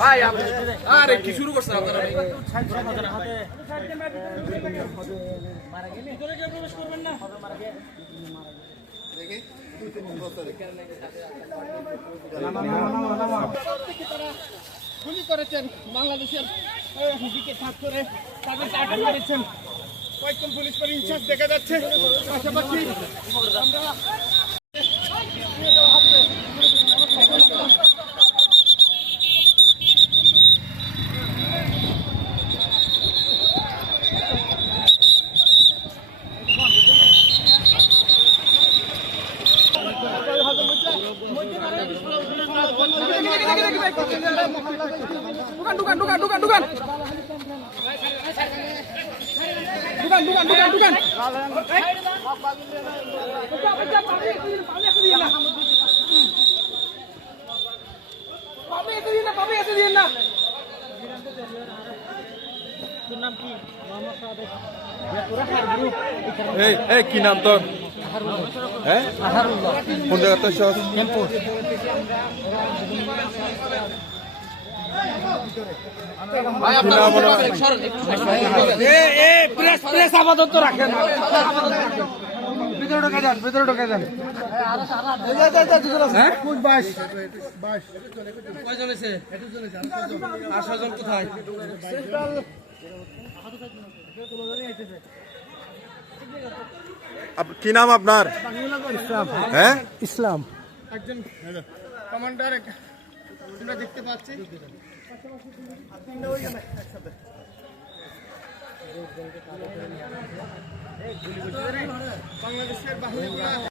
ভাই আরে কি শুরু করছেন আপনারা? গুলি করেছেন বাংলাদেশের দিকে ছাত্রে তাদের আটক করেছেন। কয়েকজন পুলিশ বাহিনীর ইনচার্জ দেখা যাচ্ছে। পাশাপাশি আমরা কি নাম তোর? হ্যাঁ, কোন জায়গা তো আপাতত রাখেন, ভিতরে ঢোকে যান, ভিতরে ঢোকে যান। কয়জন আছে? 8 জন কোথায়? কি নাম আপনার? হ্যাঁ, ইসলাম একজন কমান্ডার আমরা দেখতে পাচ্ছি। বাংলাদেশের বাহিনী